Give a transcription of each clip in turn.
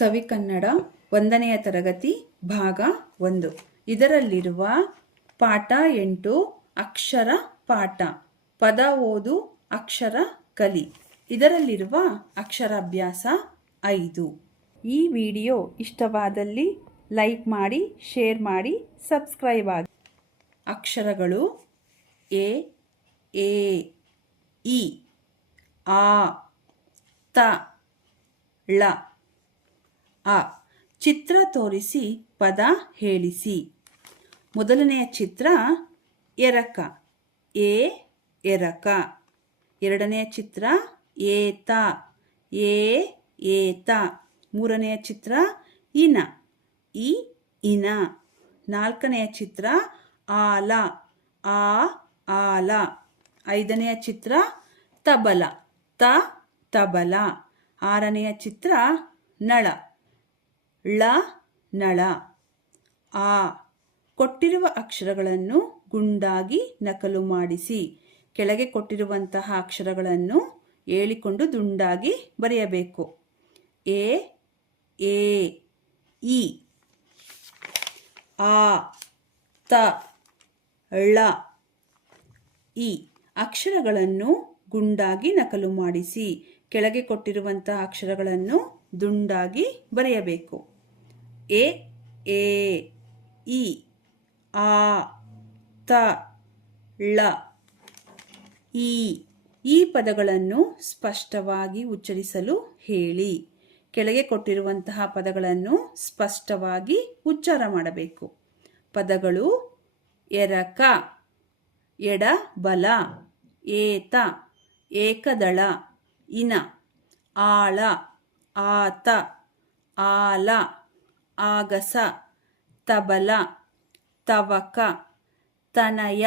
ಸವಿಕನ್ನಡ 1ನೆಯ ತರಗತಿ ಭಾಗ 1. ಇದರಲ್ಲಿರುವ ಪಾಠ 8 ಅಕ್ಷರ ಪಾಠ. ಪದ ಓದು ಅಕ್ಷರ ಕಲಿ. ಇದರಲ್ಲಿರುವ ಅಕ್ಷರಾಭ್ಯಾಸ 5. ಈ ವಿಡಿಯೋ ಇಷ್ಟವಾದಲ್ಲಿ ಲೈಕ್ ಮಾಡಿ, ಶೇರ್ ಮಾಡಿ, ಸಬ್ಸ್ಕ್ರೈಬ್ ಆಗಿ. ಅಕ್ಷರಗಳು ಎ ಎ ಇ ಆ ತ ಳ ಅ. ಚಿತ್ರ ತೋರಿಸಿ ಪದ ಹೇಳಿಸಿ. ಮೊದಲನೆಯ ಚಿತ್ರ ಎರಕ, ಎ ಎರಕ. ಎರಡನೆಯ ಚಿತ್ರ ಏತ, ಎ ಏತ. ಮೂರನೆಯ ಚಿತ್ರ ಇನ, ಇ ಇನ. ನಾಲ್ಕನೆಯ ಚಿತ್ರ ಆಲ, ಆ ಆಲ. ಐದನೆಯ ಚಿತ್ರ ತಬಲ, ತ ತಬಲ. ಆರನೆಯ ಚಿತ್ರ ನಳ, ಳ ನಳ. ಆ. ಕೊಟ್ಟಿರುವ ಅಕ್ಷರಗಳನ್ನು ಗುಂಡಾಗಿ ನಕಲು ಮಾಡಿಸಿ. ಕೆಳಗೆ ಕೊಟ್ಟಿರುವಂತಹ ಅಕ್ಷರಗಳನ್ನು ಹೇಳಿಕೊಂಡು ದುಂಡಾಗಿ ಬರೆಯಬೇಕು. ಎ ಎ ಇ ಆ ತ ಳ ಇ. ಅಕ್ಷರಗಳನ್ನು ಗುಂಡಾಗಿ ನಕಲು ಮಾಡಿಸಿ. ಕೆಳಗೆ ಕೊಟ್ಟಿರುವಂತಹ ಅಕ್ಷರಗಳನ್ನು ದುಂಡಾಗಿ ಬರೆಯಬೇಕು. ಎ ಎ ಇ ಆ ತ ಳ ಇ. ಈ ಪದಗಳನ್ನು ಸ್ಪಷ್ಟವಾಗಿ ಉಚ್ಚರಿಸಲು ಹೇಳಿ. ಕೆಳಗೆ ಕೊಟ್ಟಿರುವಂತಹ ಪದಗಳನ್ನು ಸ್ಪಷ್ಟವಾಗಿ ಉಚ್ಚಾರ ಮಾಡಬೇಕು. ಪದಗಳು ಎರಕ, ಎಡ ಬಲ, ಏತ, ಏಕದಳ, ಇನ, ಆಳ, ಆತ, ಆಲ, ಆಗಸ, ತಬಲ, ತವಕ, ತನಯ,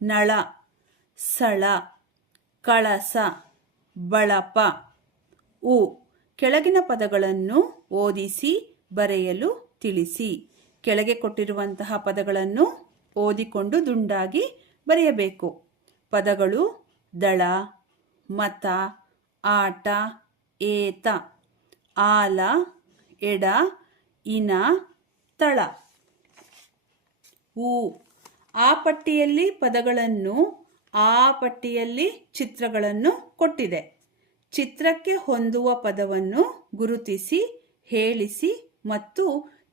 ನಳ, ಸಳ, ಕಳಸ, ಬಳಪ, ಉ. ಕೆಳಗಿನ ಪದಗಳನ್ನು ಓದಿಸಿ ಬರೆಯಲು ತಿಳಿಸಿ. ಕೆಳಗೆ ಕೊಟ್ಟಿರುವಂತಹ ಪದಗಳನ್ನು ಓದಿಕೊಂಡು ದುಂಡಾಗಿ ಬರೆಯಬೇಕು. ಪದಗಳು ದಳ, ಮತ, ಆಟ, ಏತ, ಆಲ, ಎಡ, ಇನ, ತಳ, ಉ. ಆ ಪಟ್ಟಿಯಲ್ಲಿ ಪದಗಳನ್ನು, ಆ ಪಟ್ಟಿಯಲ್ಲಿ ಚಿತ್ರಗಳನ್ನು ಕೊಟ್ಟಿದೆ. ಚಿತ್ರಕ್ಕೆ ಹೊಂದುವ ಪದವನ್ನು ಗುರುತಿಸಿ ಹೇಳಿಸಿ ಮತ್ತು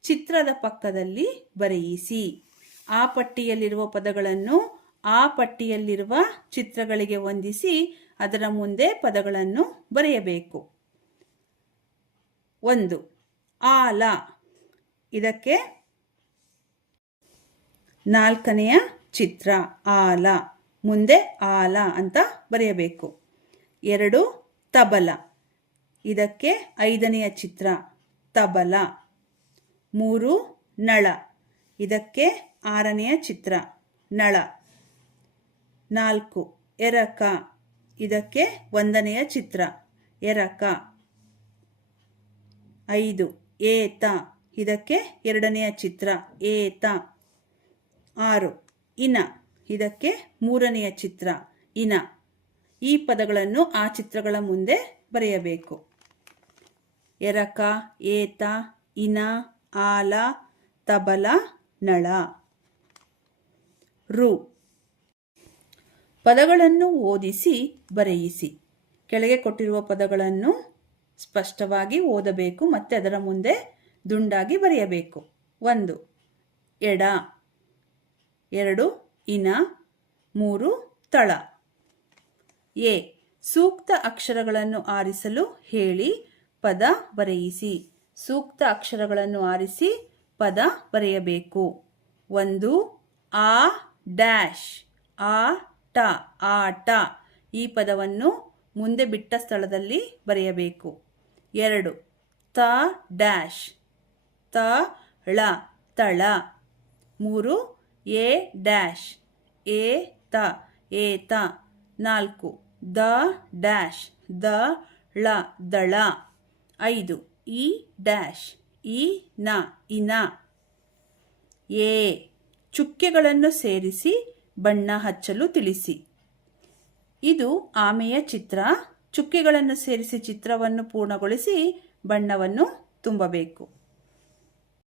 ಚಿತ್ರದ ಪಕ್ಕದಲ್ಲಿ ಬರೆಯಿಸಿ. ಆ ಪಟ್ಟಿಯಲ್ಲಿರುವ ಪದಗಳನ್ನು ಆ ಪಟ್ಟಿಯಲ್ಲಿರುವ ಚಿತ್ರಗಳಿಗೆ ಹೊಂದಿಸಿ ಅದರ ಮುಂದೆ ಪದಗಳನ್ನು ಬರೆಯಬೇಕು. 1. ಆಲ. ಇದಕ್ಕೆ 4ನೆಯ ಚಿತ್ರ ಆಲ, ಮುಂದೆ ಆಲ ಅಂತ ಬರೆಯಬೇಕು. 2. ತಬಲ. ಇದಕ್ಕೆ 5ನೆಯ ಚಿತ್ರ ತಬಲ. 3. ನಳ. ಇದಕ್ಕೆ 6ನೆಯ ಚಿತ್ರ ನಳ. 4. ಎರಕ. ಇದಕ್ಕೆ 1ನೆಯ ಚಿತ್ರ ಎರಕ. 5. ಏತ. ಇದಕ್ಕೆ 2ನೆಯ ಚಿತ್ರ ಏತ. 6. ಇನ. ಇದಕ್ಕೆ 3ನೆಯ ಚಿತ್ರ ಇನ. ಈ ಪದಗಳನ್ನು ಆ ಚಿತ್ರಗಳ ಮುಂದೆ ಬರೆಯಬೇಕು. ಎರಕ, ಏತ, ಇನ, ಆಲ, ತಬಲ, ನಳ. ರು. ಪದಗಳನ್ನು ಓದಿಸಿ ಬರೆಯಿಸಿ. ಕೆಳಗೆ ಕೊಟ್ಟಿರುವ ಪದಗಳನ್ನು ಸ್ಪಷ್ಟವಾಗಿ ಓದಬೇಕು ಮತ್ತು ಅದರ ಮುಂದೆ ದುಂಡಾಗಿ ಬರೆಯಬೇಕು. 1. ಎಡ. 2. ಇನ. 3. ತಳ. ಎ. ಸೂಕ್ತ ಅಕ್ಷರಗಳನ್ನು ಆರಿಸಲು ಹೇಳಿ ಪದ ಬರೆಯಿಸಿ. ಸೂಕ್ತ ಅಕ್ಷರಗಳನ್ನು ಆರಿಸಿ ಪದ ಬರೆಯಬೇಕು. 1. ಆ ಡ್ಯಾಶ್, ಆಟ, ಆಟ. ಈ ಪದವನ್ನು ಮುಂದೆ ಬಿಟ್ಟ ಸ್ಥಳದಲ್ಲಿ ಬರೆಯಬೇಕು. 2. ತ ಡ್ಯಾಶ್, ತಳ, ತಳ. 3. ಎ ಡ್ಯಾಶ್, ಏತ, ಏತ. 4. ದ ಡ್ಯಾಶ್, ದಳ, ದಳ. 5. ಇ ಡ್ಯಾಶ್, ಇನ, ಇನ. ಎ. ಚುಕ್ಕೆಗಳನ್ನು ಸೇರಿಸಿ ಬಣ್ಣ ಹಚ್ಚಲು ತಿಳಿಸಿ. ಇದು ಆಮೆಯ ಚಿತ್ರ. ಚುಕ್ಕೆಗಳನ್ನು ಸೇರಿಸಿ ಚಿತ್ರವನ್ನು ಪೂರ್ಣಗೊಳಿಸಿ ಬಣ್ಣವನ್ನು ತುಂಬಬೇಕು.